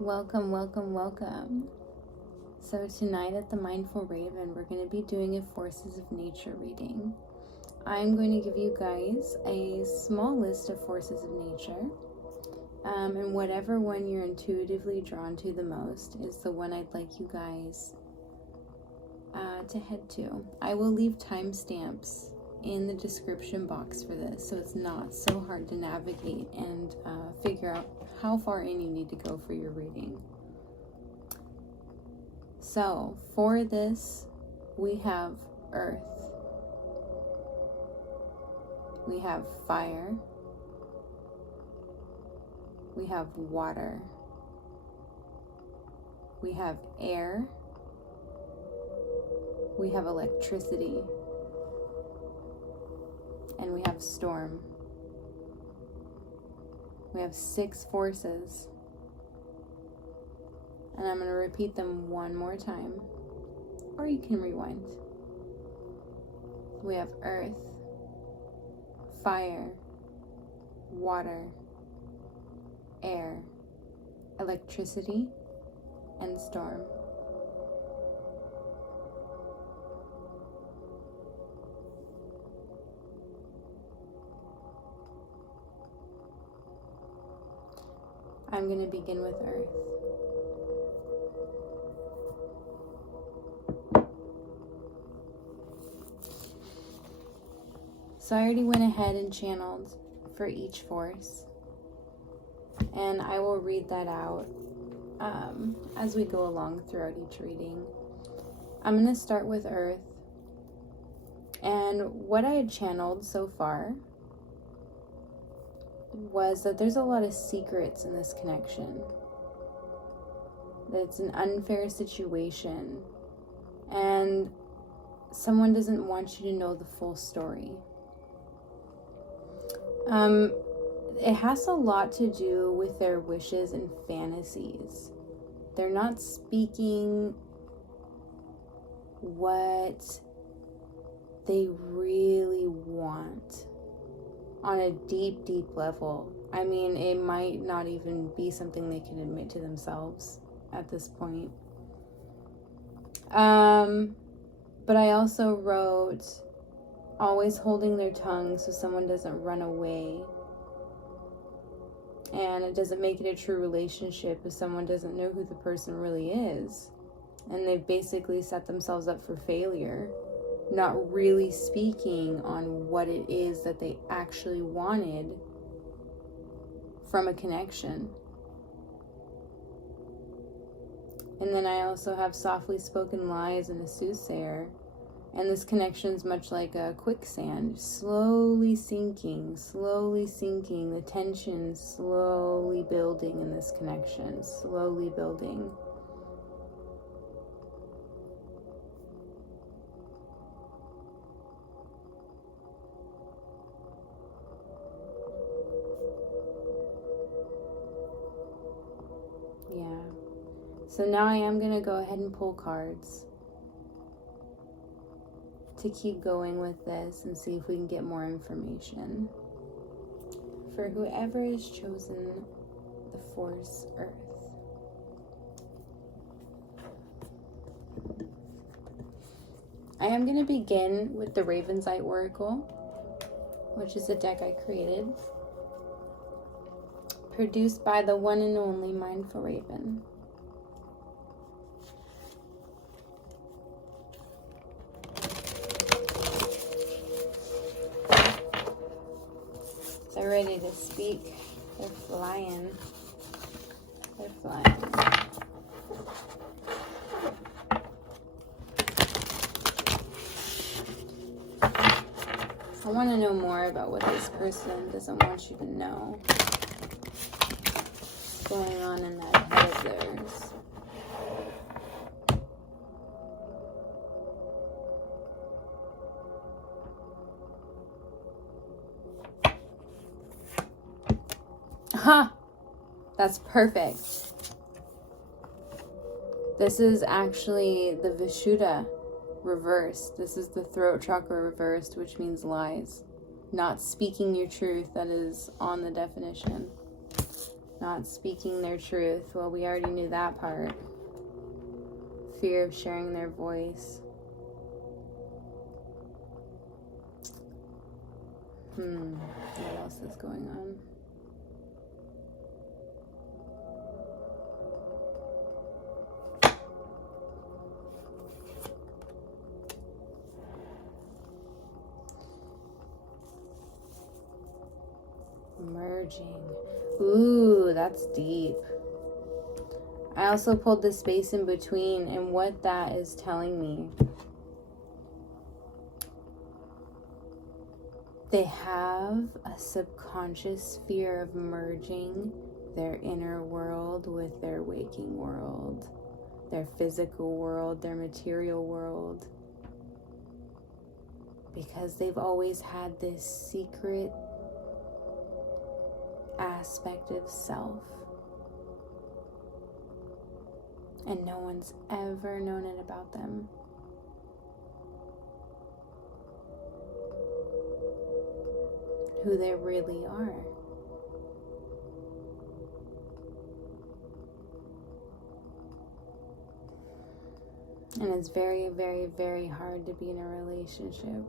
Welcome, welcome, welcome. So tonight at the Mindful Raven, we're going to be doing a Forces of Nature reading. I'm going to give you guys a small list of forces of nature, and whatever one you're intuitively drawn to the most is the one I'd like you guys to head to. I will leave timestamps in the description box for this, so it's not so hard to navigate and figure out how far in you need to go for your reading. So for this, we have earth, we have fire, we have water, we have air, we have electricity, and we have storm. We have 6 forces. And I'm going to repeat them one more time, or you can rewind. We have earth, fire, water, air, electricity, and storm. I'm going to begin with earth. So I already went ahead and channeled for each force, and I will read that out as we go along throughout each reading. I'm going to start with earth, and what I had channeled so far was that there's a lot of secrets in this connection, that it's an unfair situation, and someone doesn't want you to know the full story. It has a lot to do with their wishes and fantasies. They're not speaking what they really want on a deep, deep level. I mean, it might not even be something they can admit to themselves at this point. But I also wrote, always holding their tongue so someone doesn't run away. And it doesn't make it a true relationship if someone doesn't know who the person really is. And they've basically set themselves up for failure, not really speaking on what it is that they actually wanted from a connection. And then I also have softly spoken lies and a soothsayer. And this connection is much like a quicksand, slowly sinking, the tension slowly building in this connection, slowly building. Yeah. So now I am going to go ahead and pull cards to keep going with this and see if we can get more information for whoever has chosen the force earth. I am going to begin with the Raven's Eye Oracle, which is a deck I created, produced by the one and only Mindful Raven. They're ready to speak. They're flying. They're flying. I want to know more about what this person doesn't want you to know. What's going on in that head of theirs? Ha! That's perfect. This is actually the Vishuddha reversed. This is the throat chakra reversed, which means lies. Not speaking your truth. That is on the definition. not speaking their truth. Well, we already knew that part. Fear of sharing their voice. What else is going on? Merging. Ooh, that's deep. I also pulled the space in between, and what that is telling me, they have a subconscious fear of merging their inner world with their waking world, their physical world, their material world, because they've always had this secret aspect of self, and no one's ever known it about them. Who they really are. And it's very, very, very hard to be in a relationship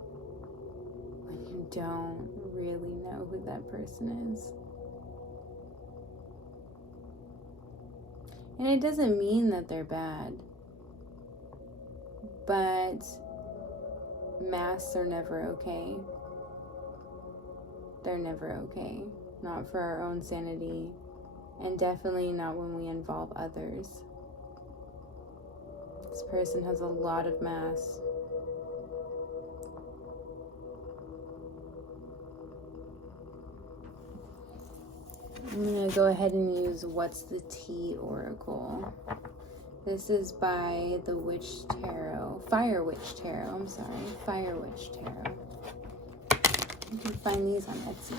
when you don't really know who that person is. And it doesn't mean that they're bad, but masks are never okay. They're never okay. Not for our own sanity, and definitely not when we involve others. This person has a lot of masks. I'm going to go ahead and use What's the Tea Oracle. This is by the Witch Tarot. Fire Witch Tarot. Fire Witch Tarot. You can find these on Etsy.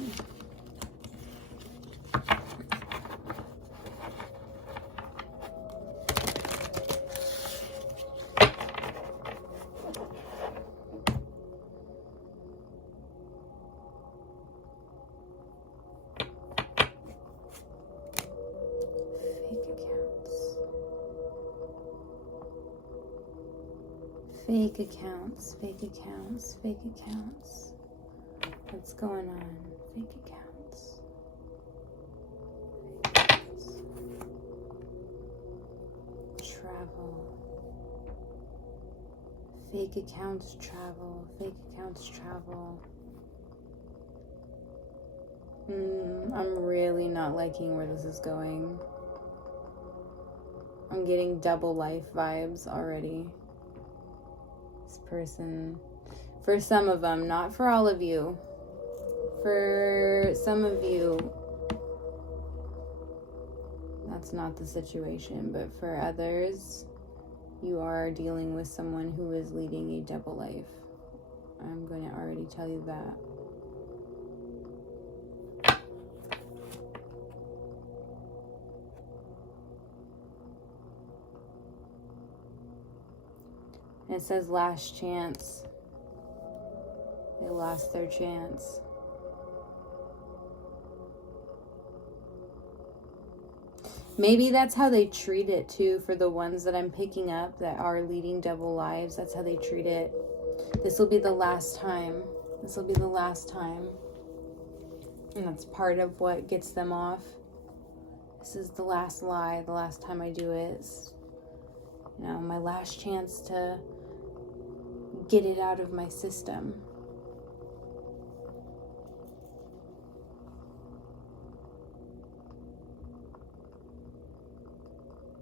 Fake accounts, fake accounts, fake accounts. What's going on? Fake accounts. Fake accounts. Travel. Fake accounts travel. Fake accounts travel. I'm really not liking where this is going. I'm getting double life vibes already. This person, for some of them, not for all of you. For some of you, that's not the situation, but for others, you are dealing with someone who is leading a double life. I'm going to already tell you that. And it says last chance. They lost their chance. Maybe that's how they treat it too, for the ones that I'm picking up that are leading double lives. That's how they treat it. This will be the last time. This will be the last time. And that's part of what gets them off. This is the last lie, the last time I do it. It's, you know, my last chance to get it out of my system.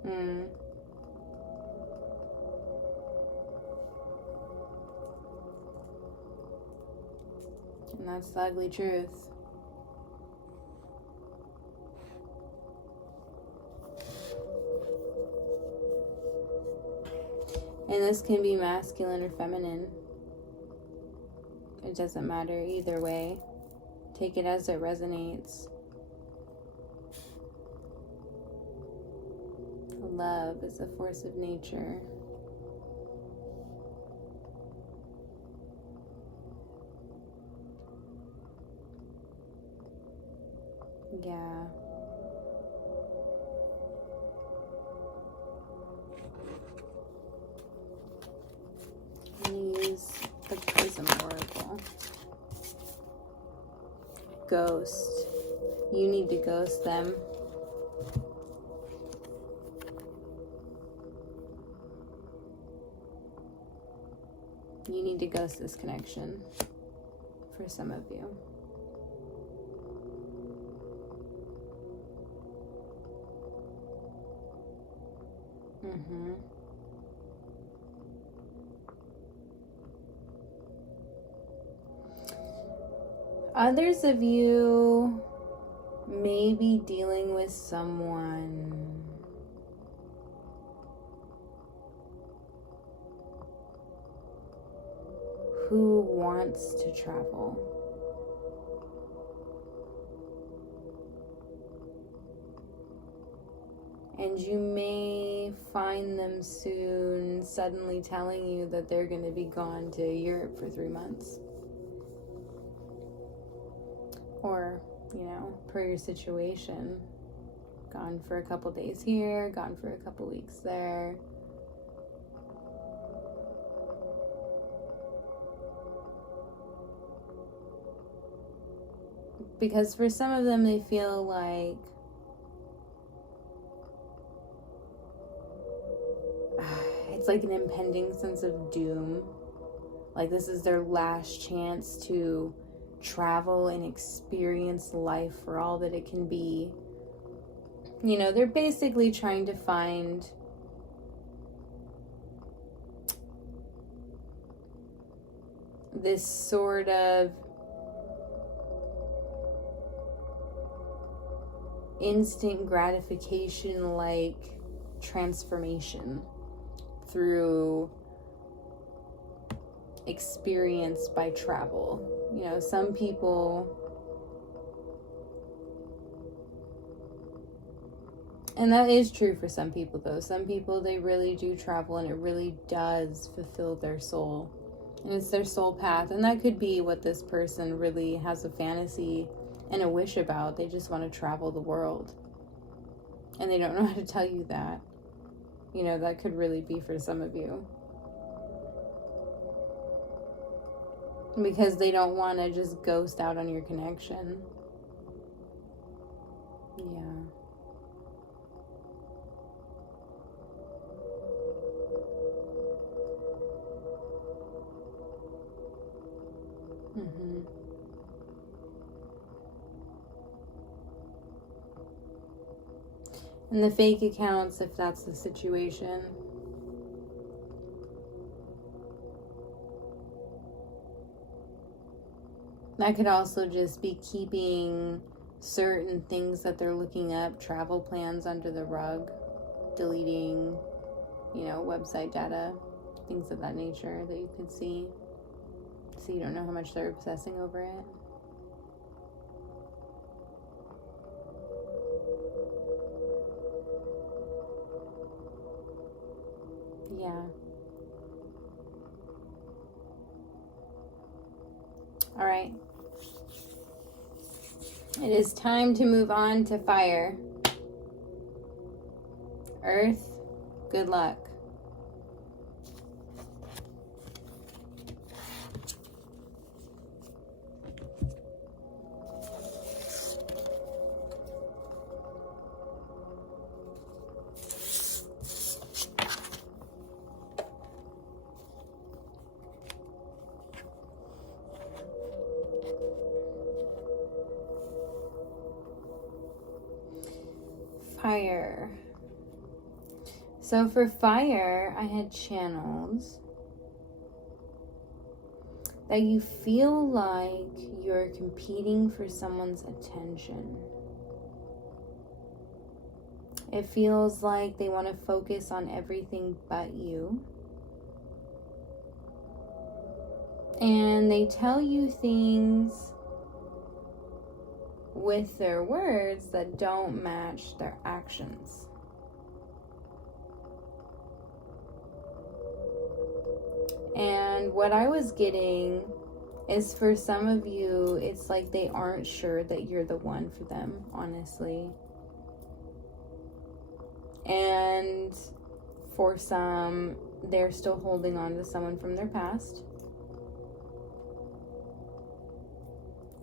And that's the ugly truth. And this can be masculine or feminine. It doesn't matter either way. Take it as it resonates. Love is a force of nature. Yeah. ghost. You need to ghost them. You need to ghost this connection for some of you. Others of you may be dealing with someone who wants to travel. And you may find them soon suddenly telling you that they're going to be gone to Europe for 3 months. Or, per your situation, gone for a couple days here, gone for a couple weeks there. Because for some of them, they feel like it's like an impending sense of doom. Like this is their last chance to travel and experience life for all that it can be. They're basically trying to find this sort of instant gratification like transformation through experience by travel. Some people, and that is true for some people though, some people, they really do travel and it really does fulfill their soul, and it's their soul path. And that could be what this person really has a fantasy and a wish about. They just want to travel the world and they don't know how to tell you that. That could really be for some of you. Because they don't want to just ghost out on your connection. Yeah. And the fake accounts, if that's the situation. That could also just be keeping certain things that they're looking up, travel plans, under the rug, deleting, website data, things of that nature that you could see. So you don't know how much they're obsessing over it. Yeah. All right. It is time to move on to fire. Earth, good luck. Fire. So for fire, I had channeled that you feel like you're competing for someone's attention. It feels like they want to focus on everything but you. And they tell you things with their words that don't match their actions. And what I was getting is, for some of you, it's like they aren't sure that you're the one for them, honestly. And for some, they're still holding on to someone from their past.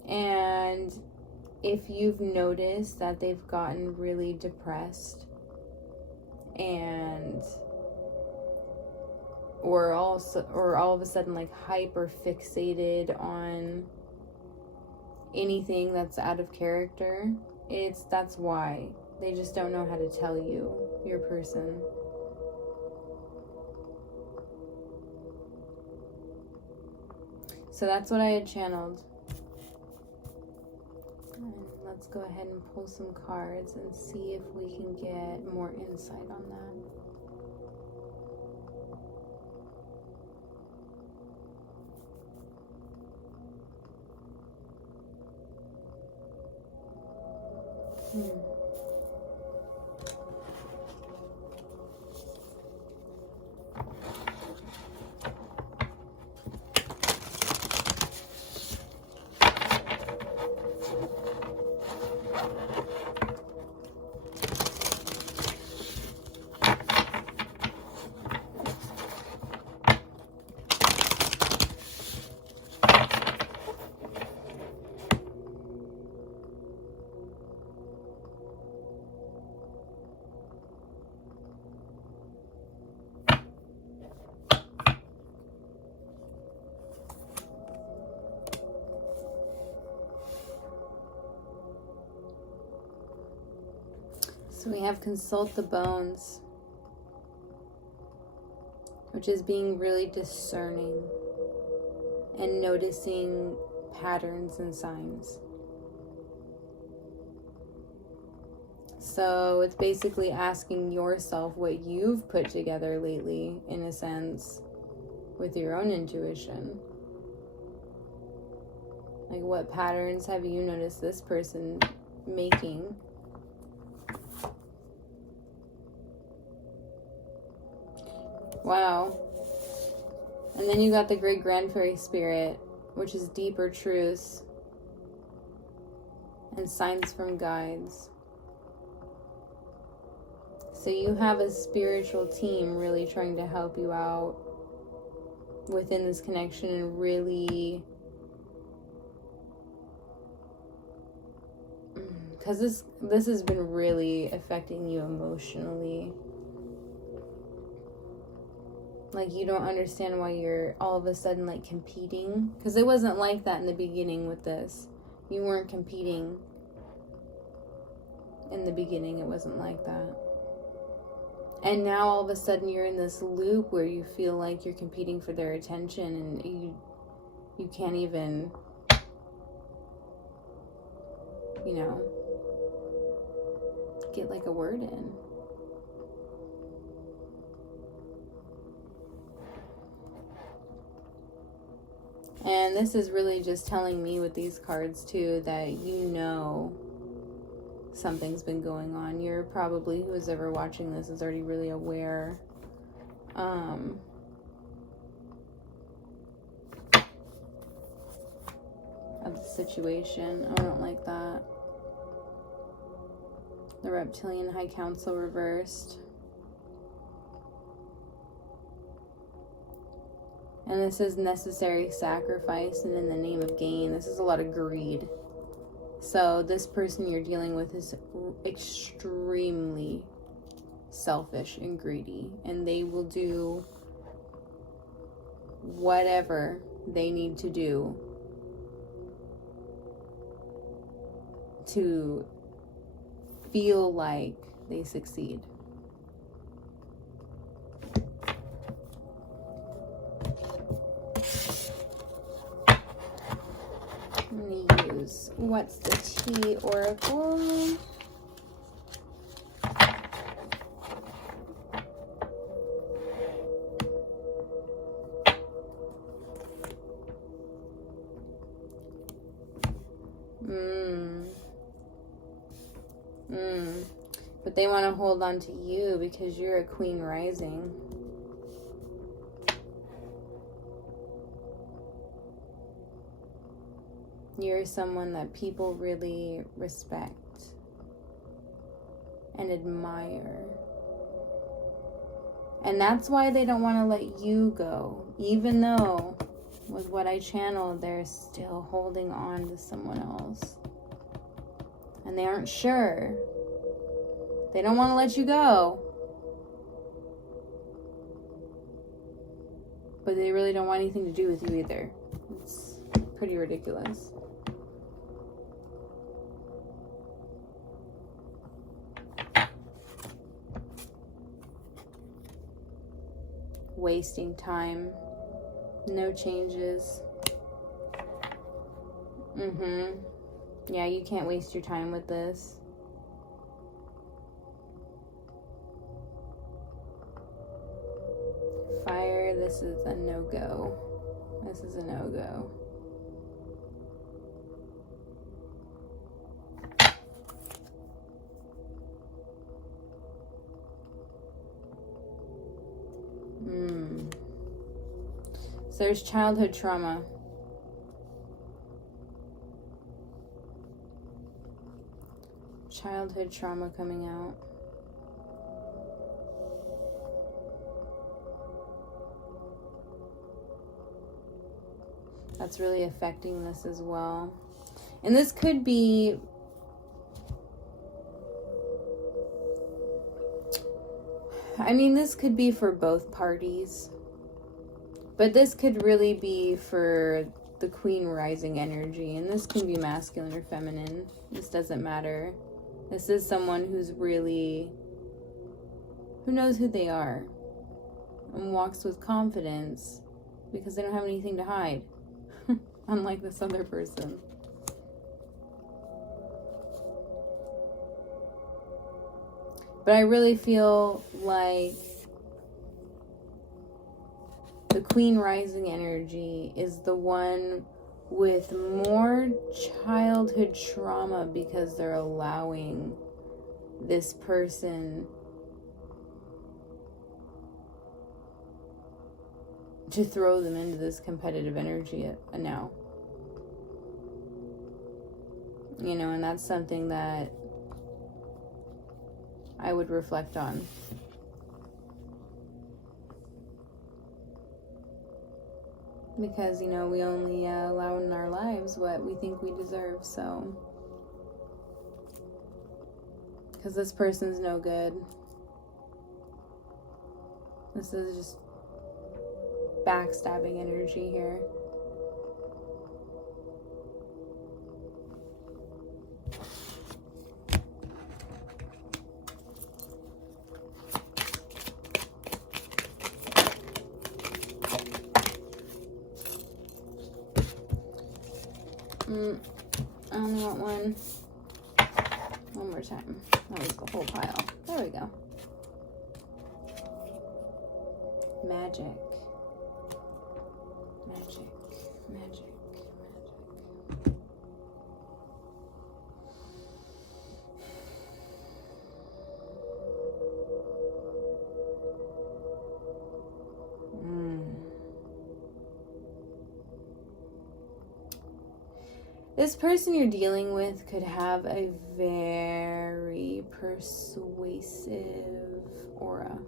And if you've noticed that they've gotten really depressed and or all of a sudden like hyper fixated on anything that's out of character, that's why. They just don't know how to tell you, your person. So that's what I had channeled. And let's go ahead and pull some cards and see if we can get more insight on that. So we have consult the bones, which is being really discerning and noticing patterns and signs. So it's basically asking yourself what you've put together lately, in a sense, with your own intuition. Like, what patterns have you noticed this person making? Wow. And then you got the great grand fairy spirit, which is deeper truths and signs from guides. So you have a spiritual team really trying to help you out within this connection, and really, because this has been really affecting you emotionally. Like, you don't understand why you're all of a sudden like competing, because it wasn't like that in the beginning with this. You weren't competing in the beginning. It wasn't like that. And now all of a sudden you're in this loop where you feel like you're competing for their attention, and you can't even, get like a word in. And this is really just telling me with these cards too that something's been going on. You're probably, who's ever watching this is already really aware of the situation. I don't like that. The Reptilian High Council reversed. And this is necessary sacrifice and in the name of gain. This is a lot of greed. So this person you're dealing with is extremely selfish and greedy. And they will do whatever they need to do to feel like they succeed. I'm going to use What's the Tea Oracle. But they want to hold on to you because you're a queen rising. You're someone that people really respect and admire. And that's why they don't want to let you go. Even though, with what I channeled, they're still holding on to someone else. and they aren't sure. They don't want to let you go, but they really don't want anything to do with you either. It's pretty ridiculous. Wasting time. No changes. Yeah, you can't waste your time with this. Fire, this is a no-go. This is a no-go. So there's childhood trauma. Childhood trauma coming out. That's really affecting this as well. And this could be this could be for both parties. But this could really be for the Queen rising energy. And this can be masculine or feminine. This doesn't matter. This is someone who knows who they are. And walks with confidence. Because they don't have anything to hide. Unlike this other person. But I really feel like the Queen rising energy is the one with more childhood trauma because they're allowing this person to throw them into this competitive energy now. And that's something that I would reflect on. Because, we only allow in our lives what we think we deserve, so. Because this person's no good. This is just backstabbing energy here. I only want one. One more time. That was the whole pile. There we go. Magic. Magic. Magic. This person you're dealing with could have a very persuasive aura.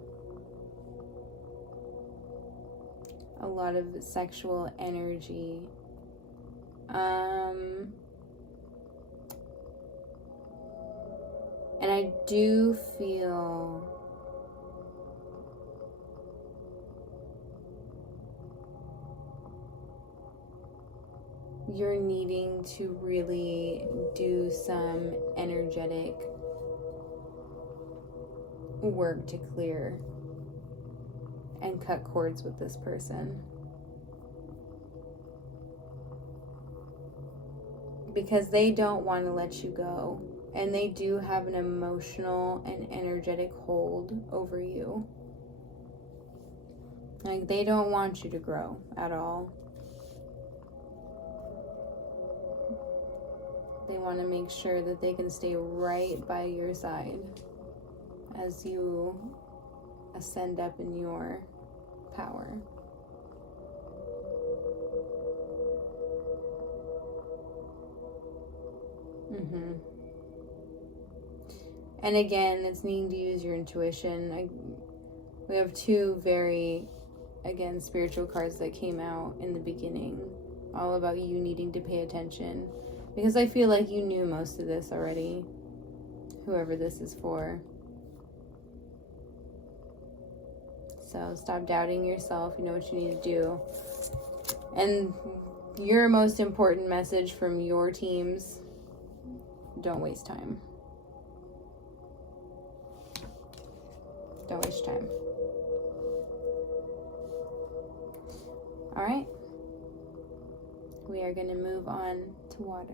A lot of sexual energy. And I do feel you're needing to really do some energetic work to clear and cut cords with this person. Because they don't want to let you go. And they do have an emotional and energetic hold over you. Like, they don't want you to grow at all. They want to make sure that they can stay right by your side as you ascend up in your power. And again, it's needing to use your intuition. We have two very, again, spiritual cards that came out in the beginning, all about you needing to pay attention. Because I feel like you knew most of this already, whoever this is for. So stop doubting yourself. You know what you need to do. And your most important message from your teams: don't waste time. Don't waste time. All right. We are going to move on to water.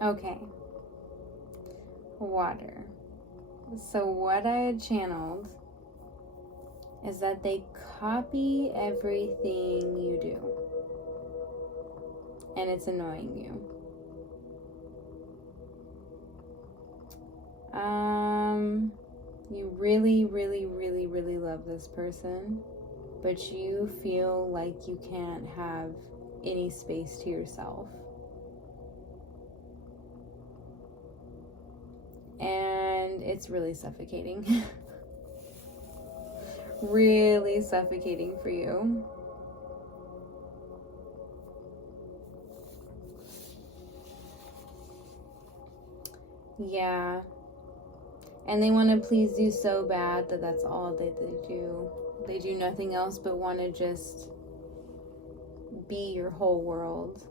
Okay. Water. So what I had channeled is that they copy everything you do. And it's annoying you. You really, really, really, really love this person, but you feel like you can't have any space to yourself. And it's really suffocating. Really suffocating for you. Yeah. And they want to please you so bad that that's all that they do. They do nothing else but want to just be your whole world.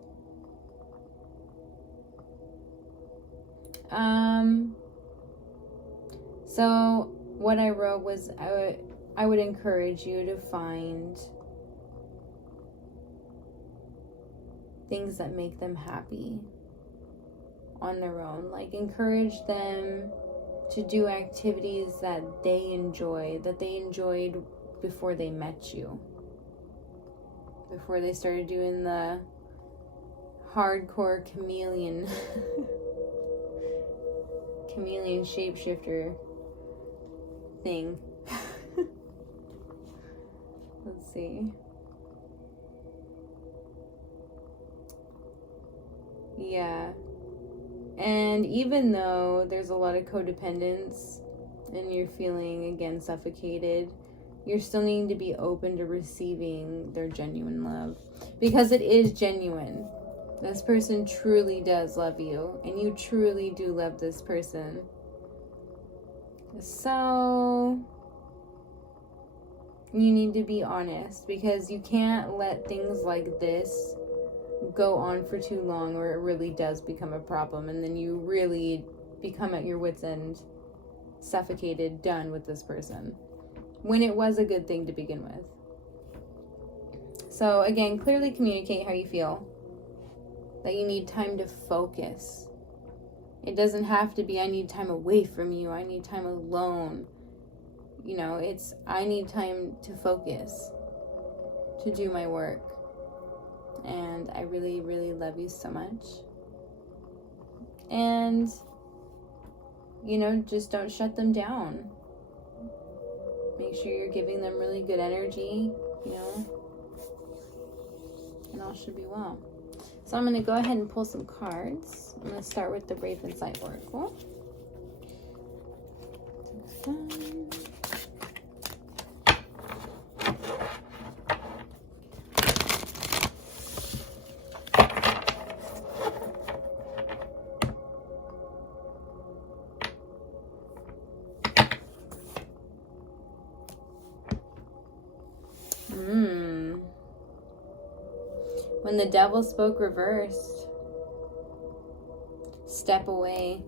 So what I wrote was I would encourage you to find things that make them happy on their own. Like, encourage them to do activities that they enjoy, that they enjoyed before they met you, before they started doing the hardcore chameleon shapeshifter thing. Let's see. Yeah. And even though there's a lot of codependence and you're feeling, again, suffocated, you're still needing to be open to receiving their genuine love. Because it is genuine. This person truly does love you. And you truly do love this person. So you need to be honest, because you can't let things like this go on for too long, or it really does become a problem, and then you really become at your wit's end, suffocated, done with this person, when it was a good thing to begin with. So again, clearly communicate how you feel, that you need time to focus. It doesn't have to be, I need time away from you, I need time alone. You know, it's, I need time to focus, to do my work. And I really, really love you so much. And, you know, just don't shut them down. Make sure you're giving them really good energy, you know, and all should be well. So I'm going to go ahead and pull some cards. I'm going to start with the Raven Sight Oracle. When the devil spoke reversed, step away.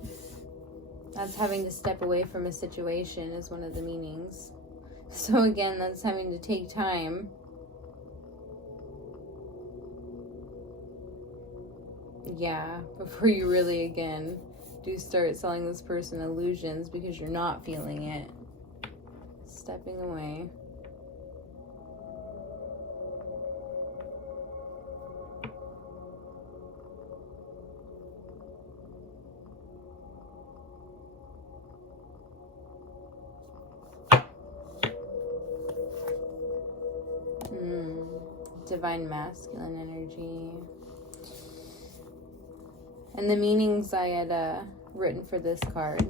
That's having to step away from a situation is one of the meanings. So again, that's having to take time. Yeah, before you really, again, do start selling this person illusions because you're not feeling it. Stepping away. divine masculine energy. And the meanings I had written for this card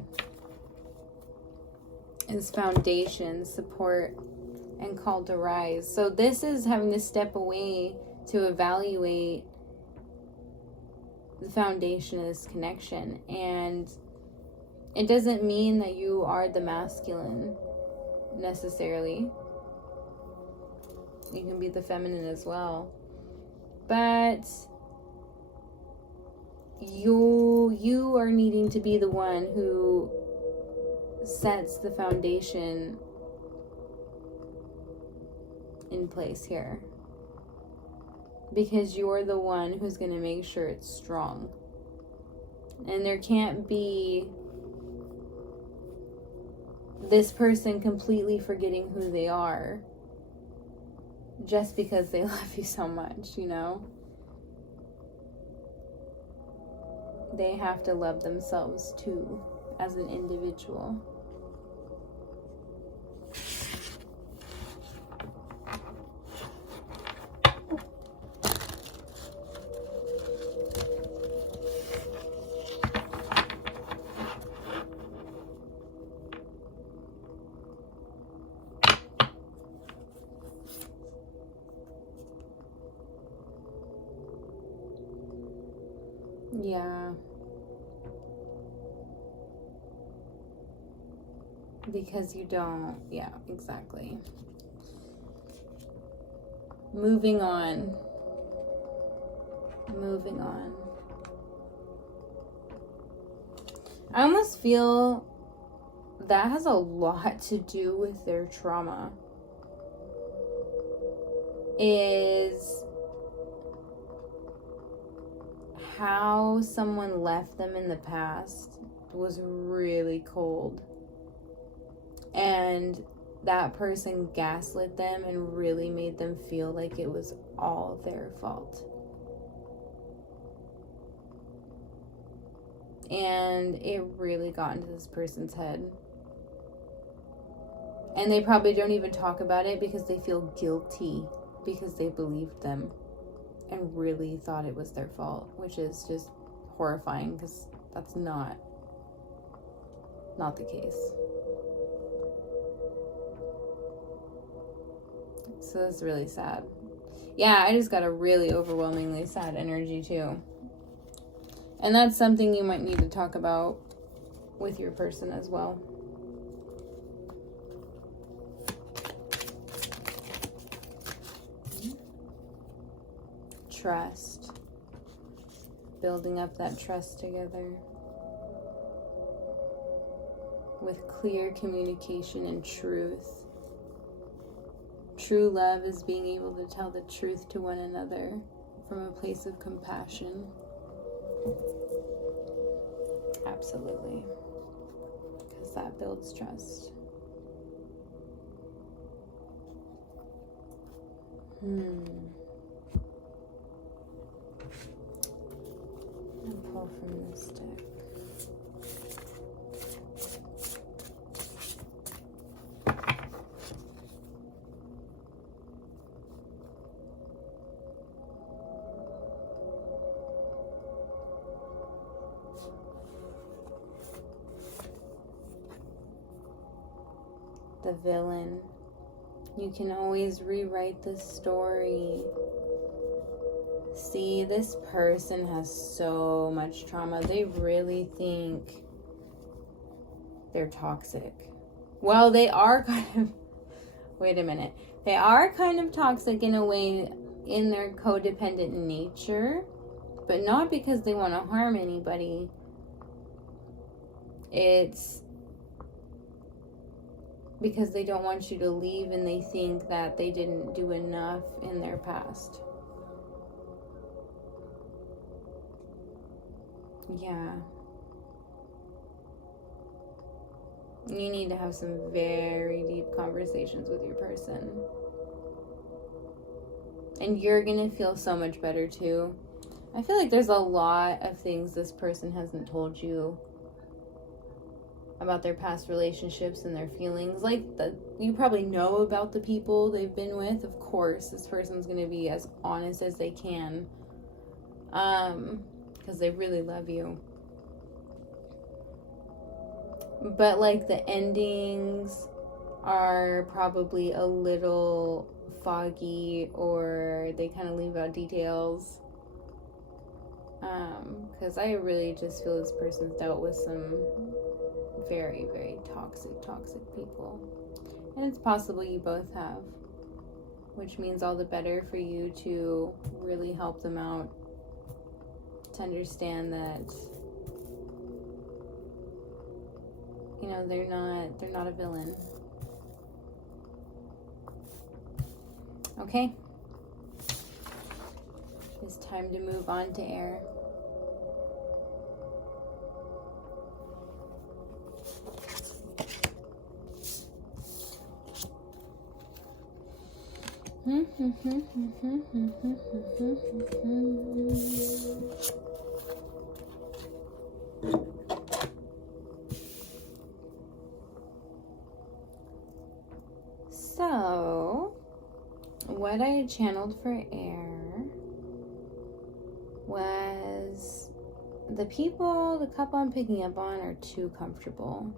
is foundation, support, and call to rise. So this is having to step away to evaluate the foundation of this connection. And it doesn't mean that you are the masculine necessarily. You can be the feminine as well. But you are needing to be the one who sets the foundation in place here, because you're the one who's going to make sure it's strong. And there can't be this person completely forgetting who they are just because they love you so much, you know? They have to love themselves too as an individual. Yeah. Because you don't. Yeah, exactly. Moving on. Moving on. I almost feel that has a lot to do with their trauma. Is how someone left them in the past was really cold. And that person gaslit them and really made them feel like it was all their fault. And it really got into this person's head. And they probably don't even talk about it because they feel guilty because they believed them and really thought it was their fault, which is just horrifying because that's not the case. So that's really sad. Yeah, I just got a really overwhelmingly sad energy too. And that's something you might need to talk about with your person as well. Trust. Building up that trust together. With clear communication and truth. True love is being able to tell the truth to one another from a place of compassion. Absolutely. Because that builds trust. I'll pull from this deck. The villain. You can always rewrite the story. See, this person has so much trauma. They really think they're toxic. Well, they are kind of... Wait a minute. They are kind of toxic in a way in their codependent nature, but not because they want to harm anybody. It's because they don't want you to leave and they think that they didn't do enough in their past. Yeah. You need to have some very deep conversations with your person. And you're going to feel so much better too. I feel like there's a lot of things this person hasn't told you about their past relationships and their feelings. Like, you probably know about the people they've been with. Of course, this person's going to be as honest as they can, because they really love you. But, like, the endings are probably a little foggy, or they kind of leave out details. Because I really just feel this person's dealt with some very, very toxic people. And it's possible you both have, which means all the better for you to really help them out, to understand that, you know, they're not a villain. Okay? It's time to move on to air. So, what I had channeled for air was the couple I'm picking up on are too comfortable.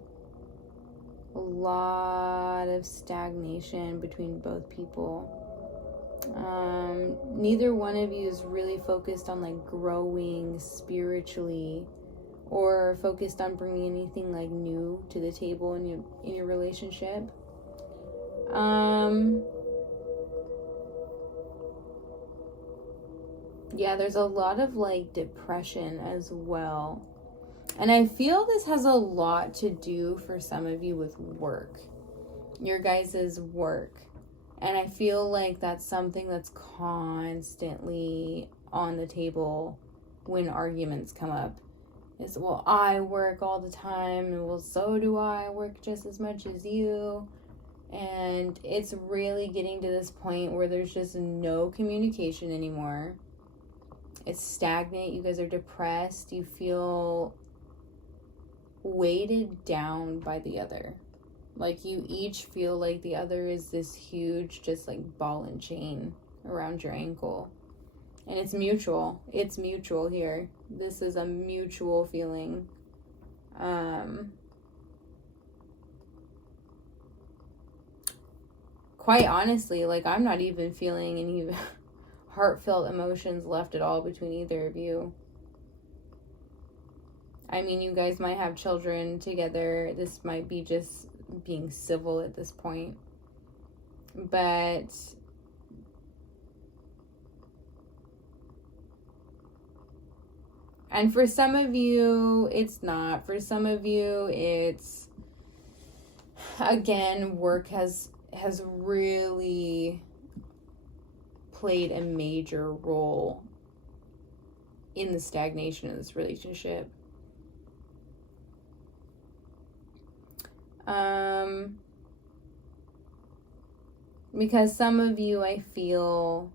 A lot of stagnation between both people. Neither one of you is really focused on like growing spiritually, or focused on bringing anything like new to the table in your relationship. Yeah, there's a lot of like depression as well. And I feel this has a lot to do for some of you with work, your guys' work. And I feel like that's something that's constantly on the table when arguments come up. Is, well, I work all the time, and well, so do I work just as much as you. And it's really getting to this point where there's just no communication anymore. It's stagnant. You guys are depressed. You feel weighted down by the other. Like, you each feel like the other is this huge, just like ball and chain around your ankle. And it's mutual. It's mutual here. This is a mutual feeling. Quite honestly, like, I'm not even feeling any heartfelt emotions left at all between either of you. I mean, you guys might have children together. This might be just being civil at this point. But and for some of you, it's not. For some of you, it's, again, work has really played a major role in the stagnation of this relationship. Because some of you, I feel,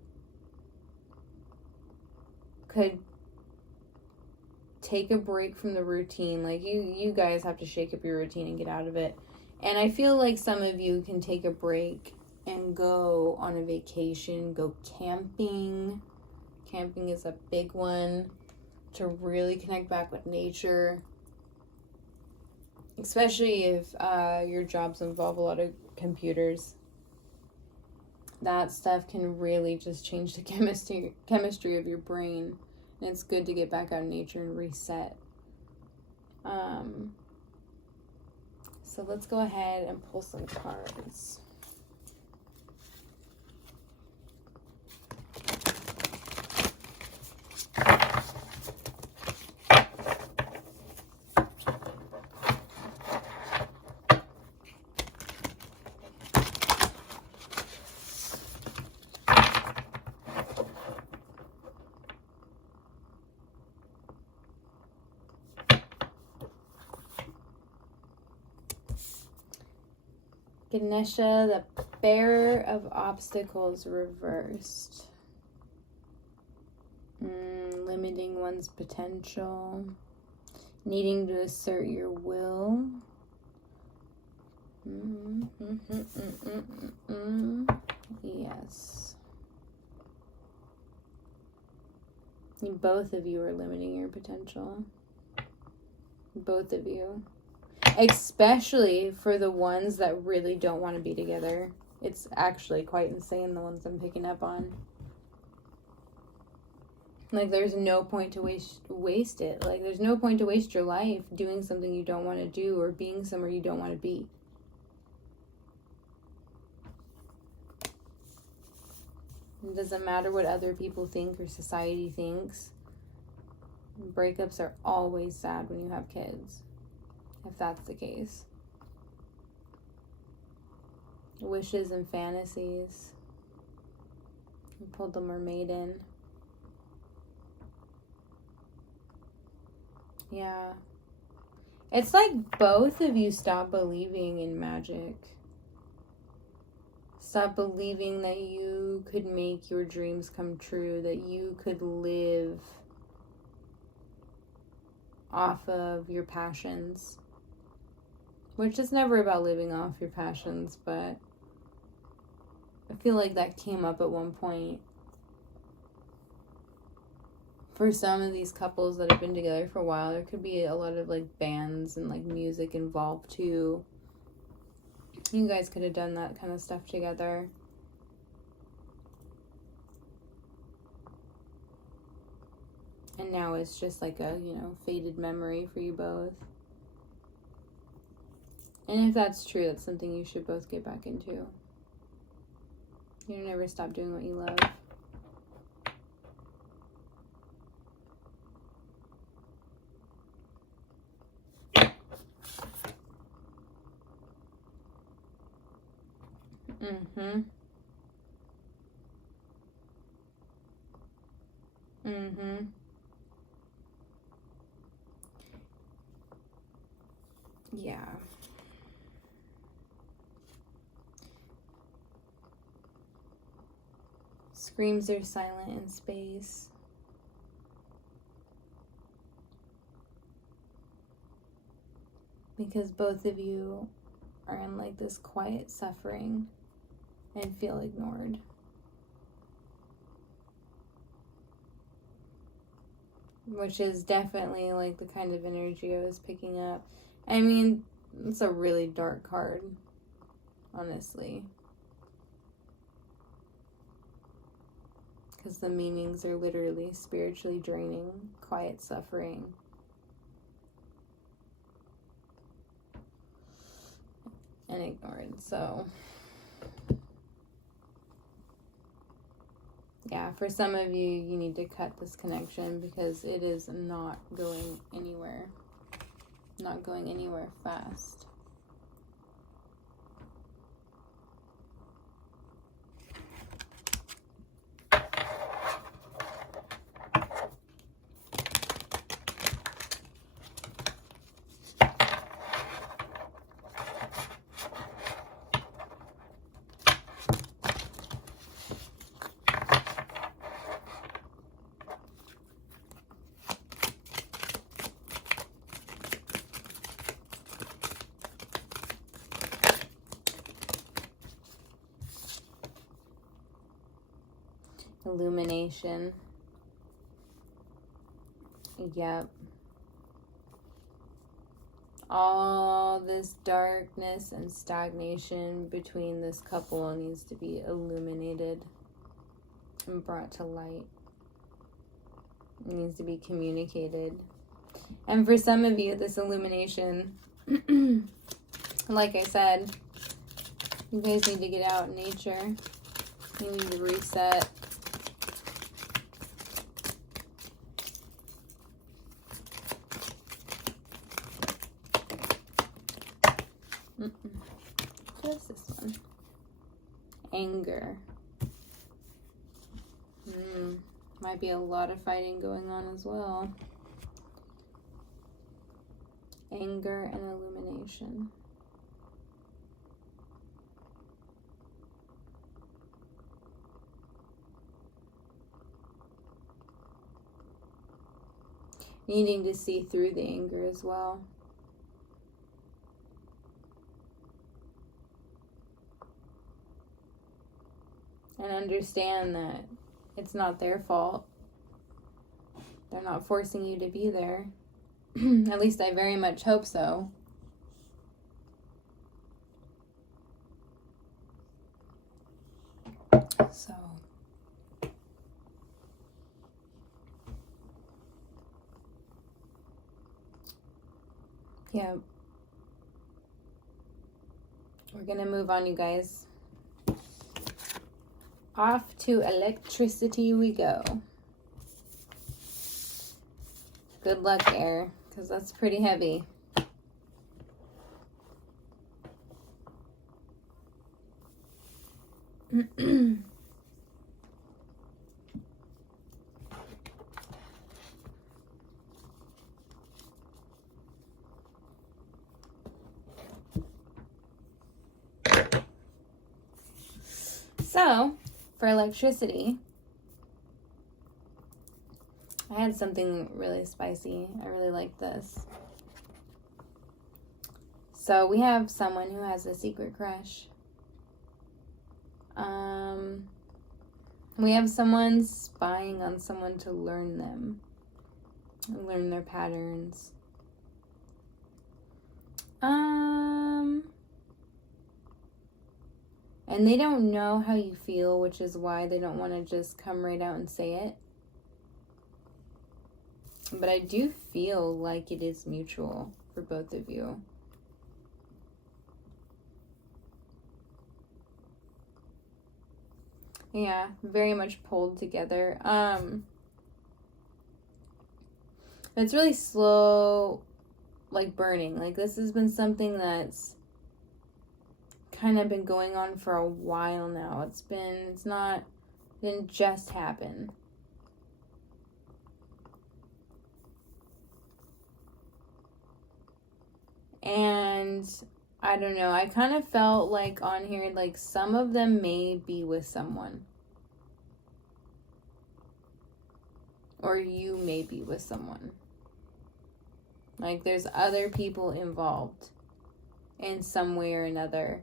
could take a break from the routine. Like, you guys have to shake up your routine and get out of it. And I feel like some of you can take a break and go on a vacation, go camping. Camping is a big one to really connect back with nature. Especially if your jobs involve a lot of computers. That stuff can really just change the chemistry of your brain. And it's good to get back out in nature and reset. So let's go ahead and pull some cards. Ganesha, the bearer of obstacles reversed. Limiting one's potential. Needing to assert your will. Yes. Both of you are limiting your potential. Both of you. Especially for the ones that really don't want to be together. It's actually quite insane, the ones I'm picking up on. Like, there's no point to waste it. Like, there's no point to waste your life doing something you don't want to do or being somewhere you don't want to be. It doesn't matter what other people think or society thinks. Breakups are always sad when you have kids, if that's the case. Wishes and fantasies. I pulled the mermaid in. Yeah. It's like both of you stop believing in magic. Stop believing that you could make your dreams come true, that you could live off of your passions. Which is never about living off your passions, but I feel like that came up at one point. For some of these couples that have been together for a while, there could be a lot of like bands and like music involved too. You guys could have done that kind of stuff together. And now it's just like a, faded memory for you both. And if that's true, that's something you should both get back into. You never stop doing what you love. Yeah. Screams are silent in space. Because both of you are in like this quiet suffering and feel ignored. Which is definitely like the kind of energy I was picking up. I mean, it's a really dark card, honestly. Because the meanings are literally spiritually draining, quiet suffering. And ignored. So, yeah, for some of you, you need to cut this connection because it is not going anywhere. Not going anywhere fast. Illumination. Yep. All this darkness and stagnation between this couple needs to be illuminated and brought to light. It needs to be communicated. And for some of you, this illumination, like I said, you guys need to get out in nature. You need to reset. What is this one? Anger. Might be a lot of fighting going on as well. Anger and illumination. Needing to see through the anger as well. and understand that it's not their fault. They're not forcing you to be there. At least I very much hope so. So, yeah. We're gonna move on, you guys. Off to electricity we go. Good luck, air, because that's pretty heavy. So, for electricity, I had something really spicy. I really like this. So, we have someone who has a secret crush. We have someone spying on someone to learn them, learn their patterns. And they don't know how you feel, which is why they don't want to just come right out and say it. But I do feel like it is mutual for both of you. Yeah, very much pulled together. It's really slow, like burning. Like this has been something that's kind of been going on for a while now. Didn't just happen. And I don't know, I kind of felt like on here, like some of them may be with someone. Or you may be with someone. Like there's other people involved in some way or another.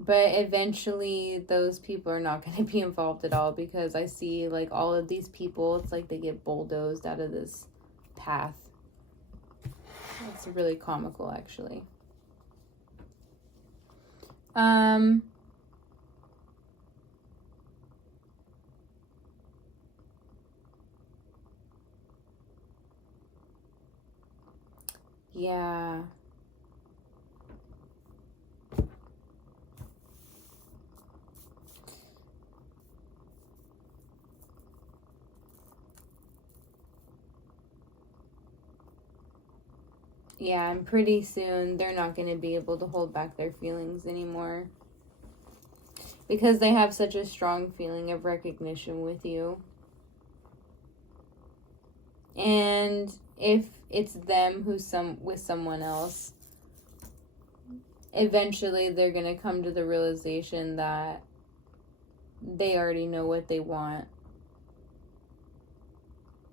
But eventually those people are not going to be involved at all, because I see like all of these people, it's like they get bulldozed out of this path. It's really comical, actually. Yeah. Yeah, and pretty soon they're not going to be able to hold back their feelings anymore, because they have such a strong feeling of recognition with you. And if it's them who's with someone else, eventually they're going to come to the realization that they already know what they want.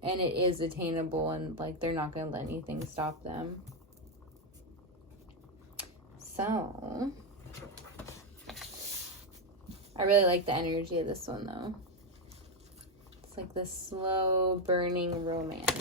And it is attainable, and like they're not going to let anything stop them. So, I really like the energy of this one, though. It's like this slow burning romance.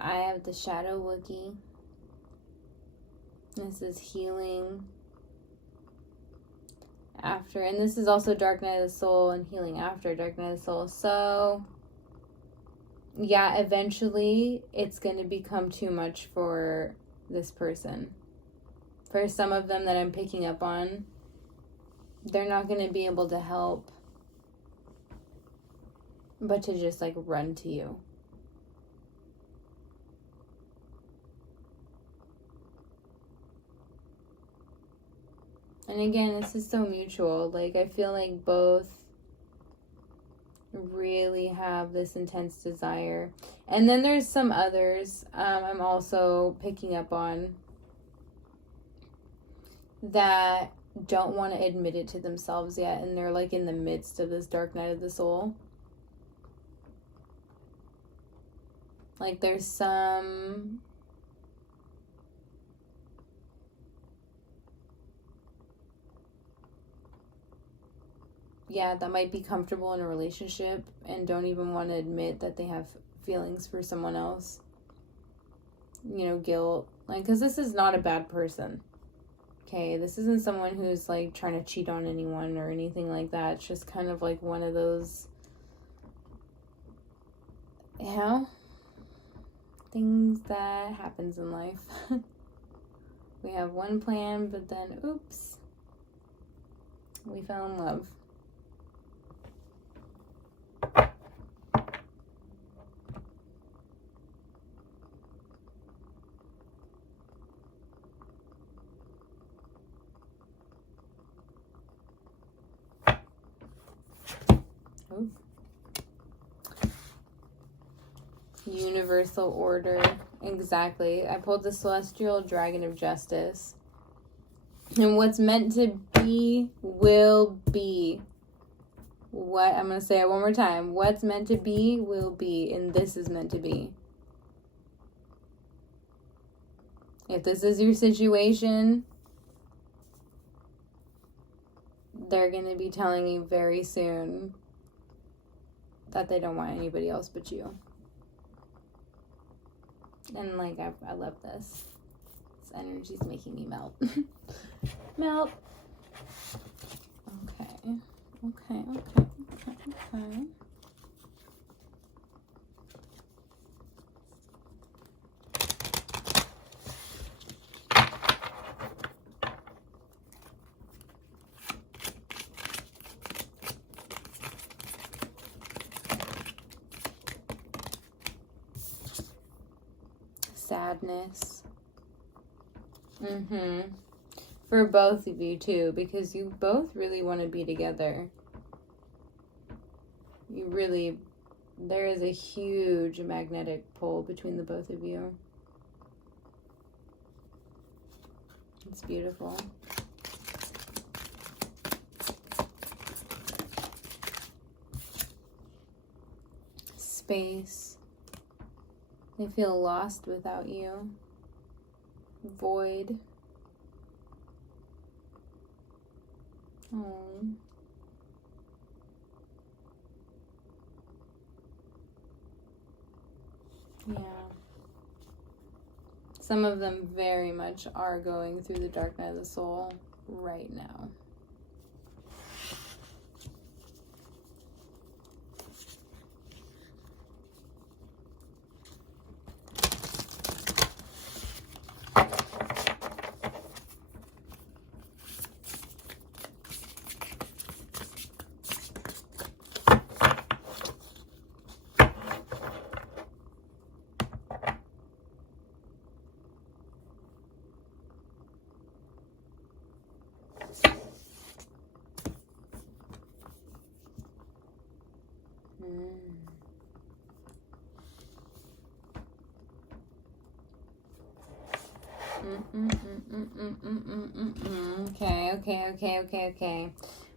I have the Shadow Wookiee. This is healing after, and this is also Dark Night of the Soul and healing after Dark Night of the Soul. So yeah, eventually it's going to become too much for this person. For some of them that I'm picking up on, they're not going to be able to help but to just like run to you. And again, this is so mutual. Like, I feel like both really really have this intense desire. And then there's some others I'm also picking up on that don't want to admit it to themselves yet, and they're like in the midst of this dark night of the soul. Like there's some that might be comfortable in a relationship and don't even want to admit that they have feelings for someone else. You know, guilt. Like, because this is not a bad person. Okay, this isn't someone who's like trying to cheat on anyone or anything like that. It's just kind of like one of those, things that happens in life. We have one plan, but then, oops, we fell in love. Ooh. Universal order. Exactly. I pulled the Celestial Dragon of Justice. And what's meant to be will be. What? I'm going to say it one more time. What's meant to be will be. And this is meant to be. If this is your situation, they're going to be telling you very soon that they don't want anybody else but you. And like, I love this. This energy's making me melt. Melt. Okay. Sadness. For both of you too, because you both really want to be together. There is a huge magnetic pull between the both of you. It's beautiful. Space. They feel lost without you. Void. Oh. Yeah. Some of them very much are going through the dark night of the soul right now. Okay.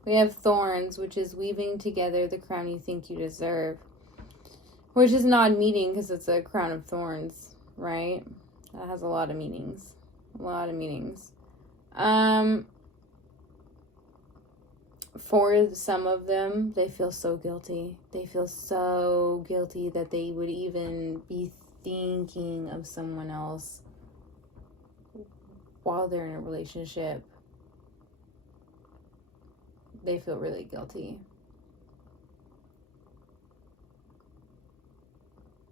We have thorns, which is weaving together the crown you think you deserve. Which is an odd meaning because it's a crown of thorns, right? That has a lot of meanings. For some of them, they feel so guilty. They feel so guilty that they would even be thinking of someone else while they're in a relationship. They feel really guilty.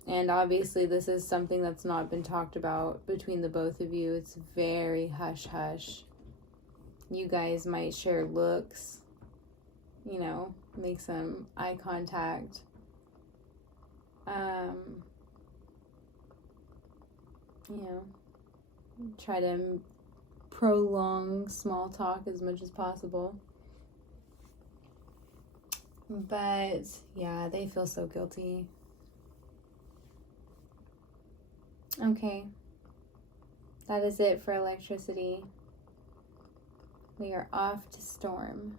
And obviously this is something that's not been talked about between the both of you. It's very hush-hush. You guys might share looks, make some eye contact. Try to prolong small talk as much as possible. But yeah, they feel so guilty. Okay. That is it for electricity. We are off to storm.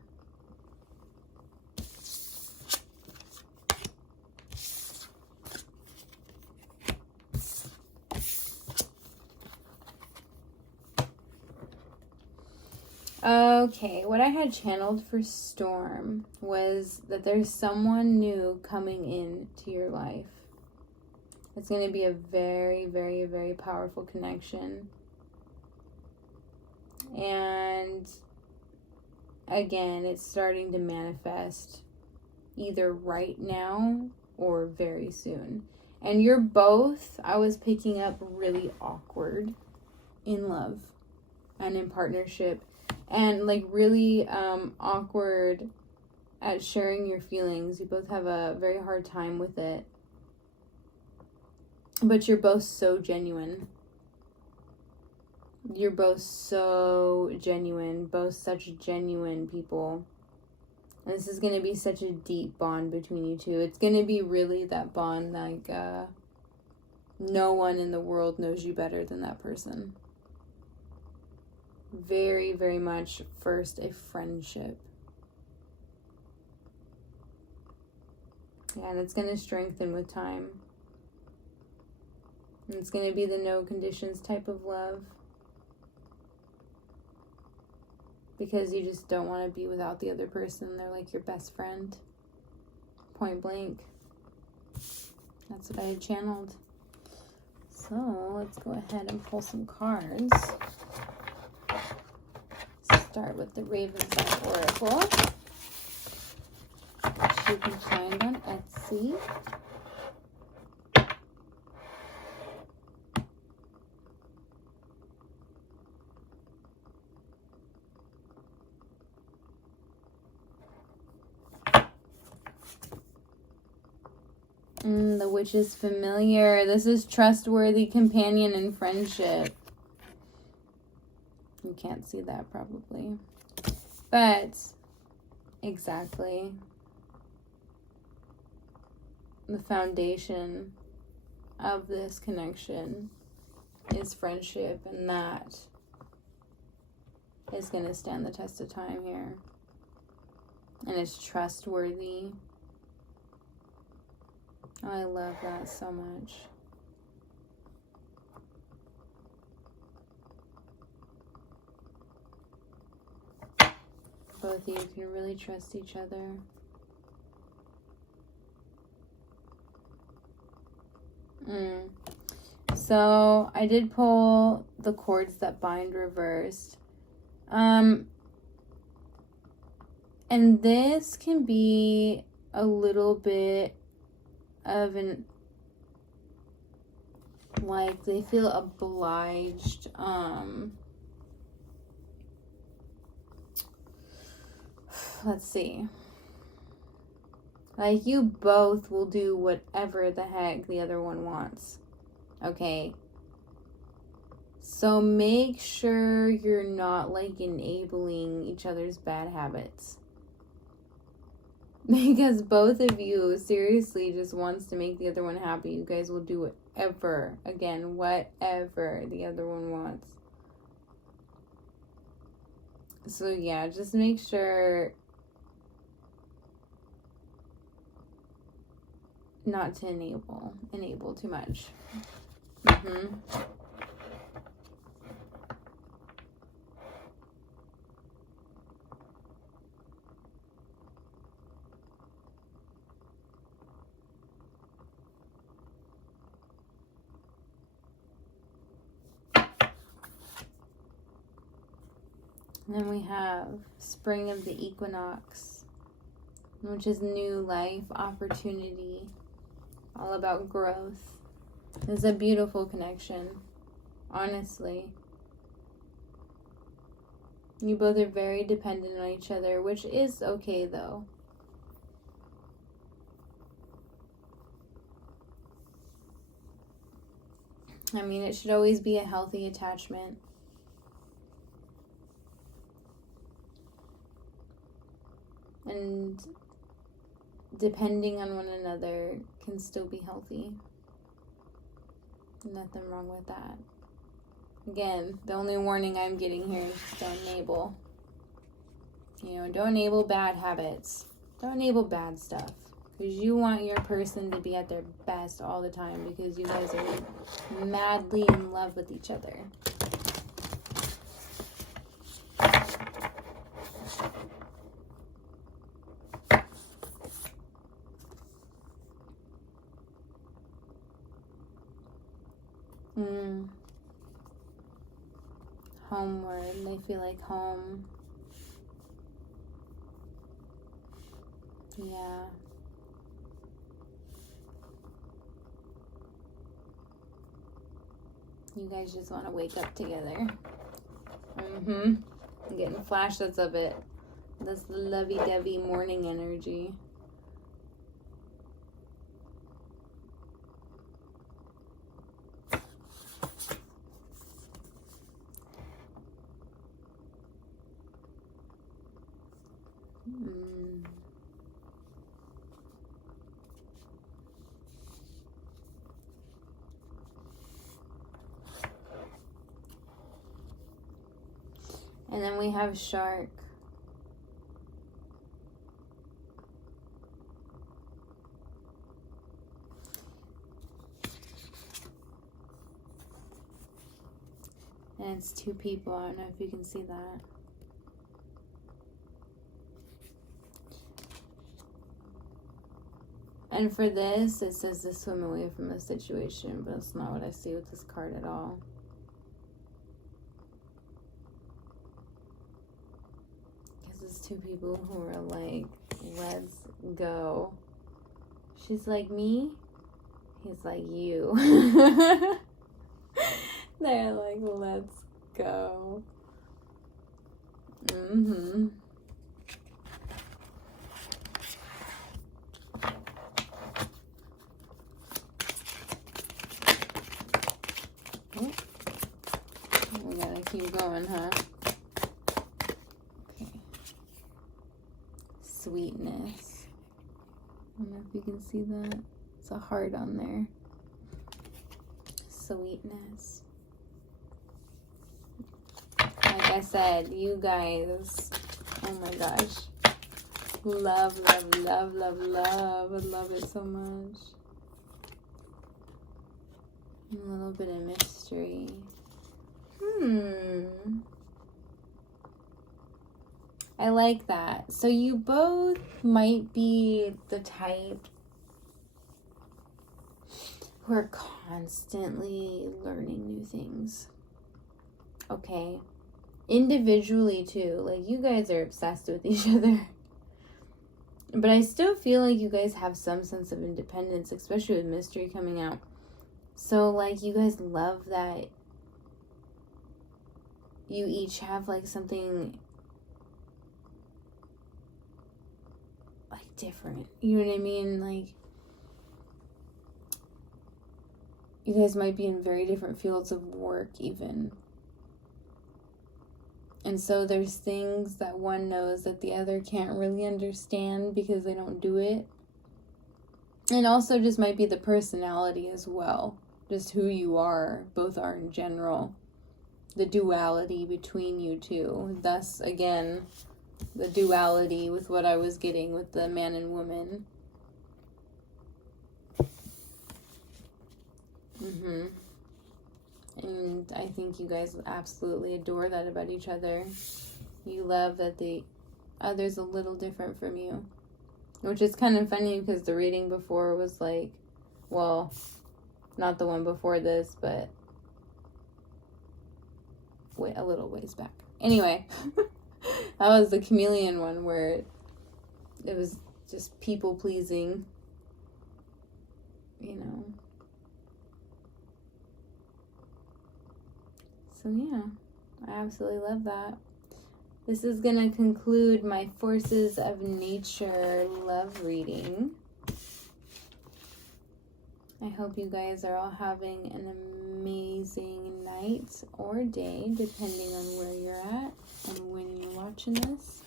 Okay, what I had channeled for storm was that there's someone new coming into your life. It's going to be a very, very, very powerful connection. And again, it's starting to manifest either right now or very soon. And you're both, I was picking up, really awkward in love and in partnership. And like really awkward at sharing your feelings. You both have a very hard time with it. But you're both so genuine. You're both so genuine. Both such genuine people. And this is going to be such a deep bond between you two. It's going to be really that bond like no one in the world knows you better than that person. Very, very much first a friendship. Yeah, and it's going to strengthen with time. And it's going to be the no conditions type of love. Because you just don't want to be without the other person. They're like your best friend. Point blank. That's what I had channeled. So let's go ahead and pull some cards. Start with the Ravenside Oracle, which you can find on Etsy. The Witch is familiar. This is trustworthy companion and friendship. You can't see that probably. But, exactly. The foundation of this connection is friendship, and that is going to stand the test of time here. And it's trustworthy. Oh, I love that so much. Both of you can really trust each other. So I did pull the cords that bind reversed. And this can be a little bit of an, like, they feel obliged. Let's see. Like, you both will do whatever the heck the other one wants. Okay? So make sure you're not, like, enabling each other's bad habits. Because both of you seriously just wants to make the other one happy. You guys will do whatever, again, whatever the other one wants. So yeah, just make sure not to enable too much. And then we have Spring of the Equinox, which is new life, opportunity, all about growth. It's a beautiful connection, honestly. You both are very dependent on each other, which is okay though. I mean, it should always be a healthy attachment. And depending on one another can still be healthy. Nothing wrong with that. Again, the only warning I'm getting here is just don't enable. You know, don't enable bad habits. Don't enable bad stuff. Because you want your person to be at their best all the time, because you guys are madly in love with each other. Homeward. They feel like home. Yeah. You guys just want to wake up together. I'm getting flashes of it. That's the lovey-dovey morning energy. And then we have Shark. And it's two people. I don't know if you can see that. And for this, it says to swim away from the situation, but that's not what I see with this card at all. Because it's two people who are like, let's go. She's like, me? He's like, you. They're like, let's go. We gotta keep going, huh? Okay. Sweetness. I don't know if you can see that. It's a heart on there. Sweetness. Like I said, you guys, oh my gosh. Love, love, love, love, love. I love it so much. A little bit of mystery. I like that. So you both might be the type who are constantly learning new things. Okay? Individually too. Like, you guys are obsessed with each other. But I still feel like you guys have some sense of independence, especially with mystery coming out. So, like, you guys love that you each have, like, something, like, different. You know what I mean? Like, you guys might be in very different fields of work, even. And so there's things that one knows that the other can't really understand because they don't do it. And also just might be the personality as well. Just who you are, both are in general. The duality between you two. Thus, again, the duality with what I was getting with the man and woman. And I think you guys absolutely adore that about each other. You love that the other's a little different from you. Which is kind of funny because the reading before was like, well, not the one before this, but wait, a little ways back. Anyway, that was the chameleon one where it was just people pleasing, you know. So yeah, I absolutely love that. This is going to conclude my Forces of Nature love reading. I hope you guys are all having an amazing night or day, depending on where you're at and when you're watching this.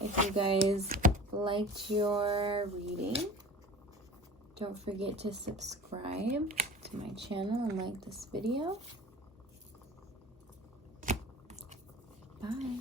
If you guys liked your reading, don't forget to subscribe to my channel and like this video. Bye.